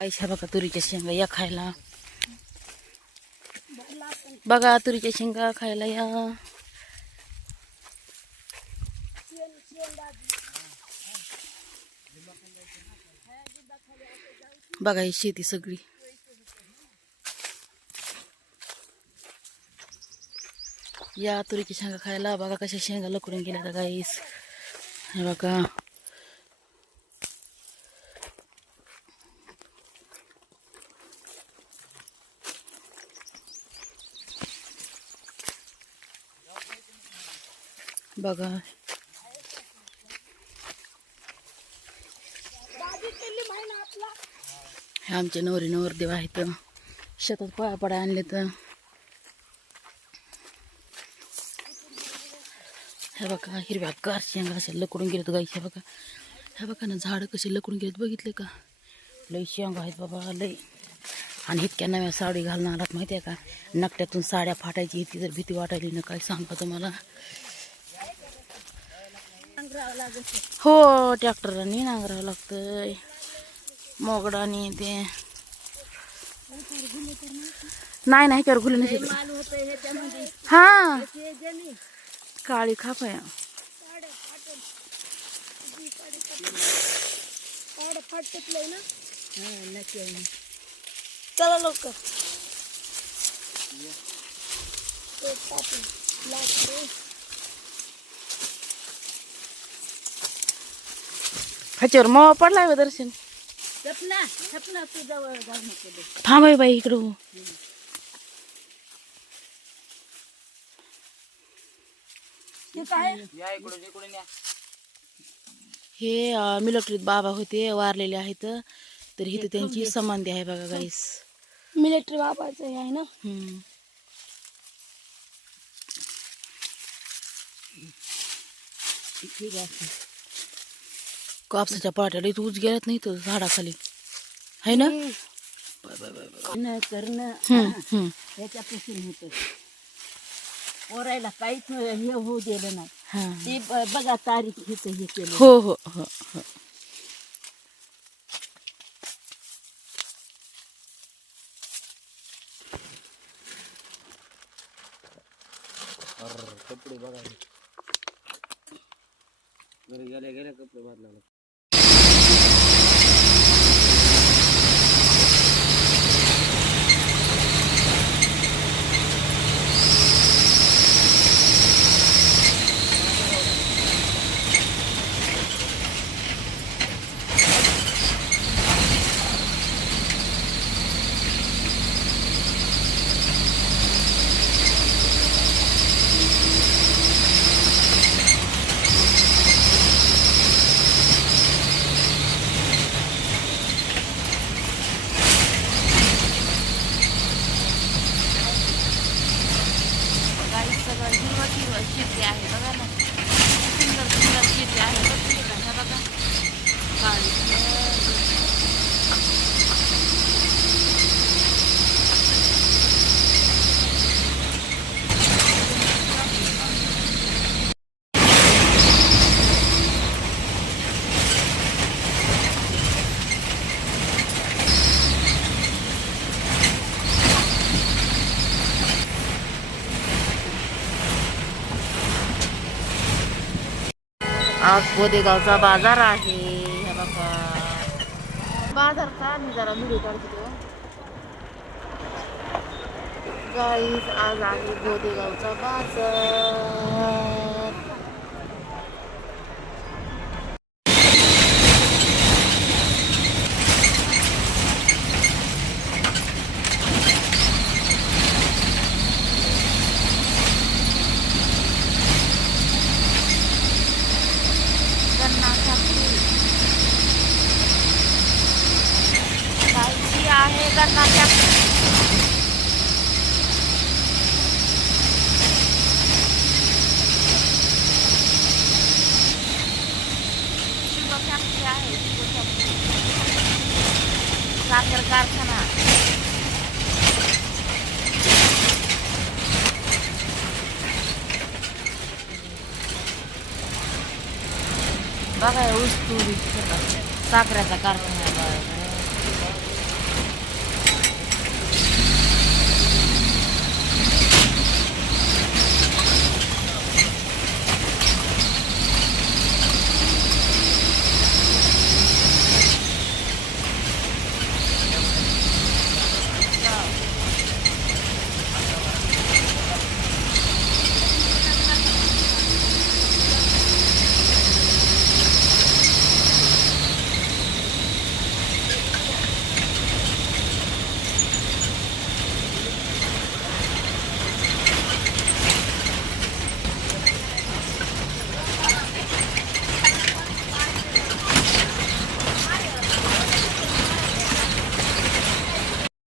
पैसा बघा तुरीच्या शेंगा या खायला. बघा तुरीच्या शेंगा खायला या. बघा ही शेती सगळी. या तुरीच्या शेंगा खायला. बघा कशा शेंगा लकडून गेल्या तर गाईस हे बघा. बघा. हे आमचे नवरी नवरदेव आहेत. शेतात पळा आणले तर हे बघा हिरव्या कार शेंगा अशा लकडून गेलेत गाई. हे बघा. हे बघा ना झाडं कसे लकडून गेलेत बघितले का? लई शेंगा आहेत बाबा लई. आणि इतक्या नव्या साडी घालून आलात माहिती आहे का? नकट्यातून साड्या फाटायची इतकी जर भीती वाटायली ना काय सांगता तुम्हाला? हो ट्रॅक्टरने नांगरावं लागतंय. मोगडाने ते. नाही नाही ह्याच्यावर घुले नसेल हा. काळी खाप आहे. चला लवकर. ह्याच्यावर मवा पडलाय बा दर्शन. सपना सपना तू जवळ जाऊ नको थांब आहे बाई इकडं. हे मिलिटरीत बाबा होते वारलेले आहेत. तर इथं त्यांची समाधी आहे बघा गाईस मिलिटरी बाबाचं हे आहे ना? हम्म. कापसाच्या पाट्याला गेल्यात नाही तर झाडाखाली आहे ना? न करणं. याच्यापासून होत ओरायला काहीच हे होऊ दिलं नाही ते बघा तारीख इथं हे। केलं हो हो हो हो। कपडे बघा गेल्या गेल्या कपडे बदलावले आज गोदेगावचा बाजार आहे. हे बघा. बाजारचा मी जरा व्हिडिओ काढतो. गाईज आज आहे गोदेगावचा बाजार. आहे शुगर फॅक्टरी आहे. साखर कारखाना. बघा ऊस तुरी साखऱ्याचा कारखाना आहे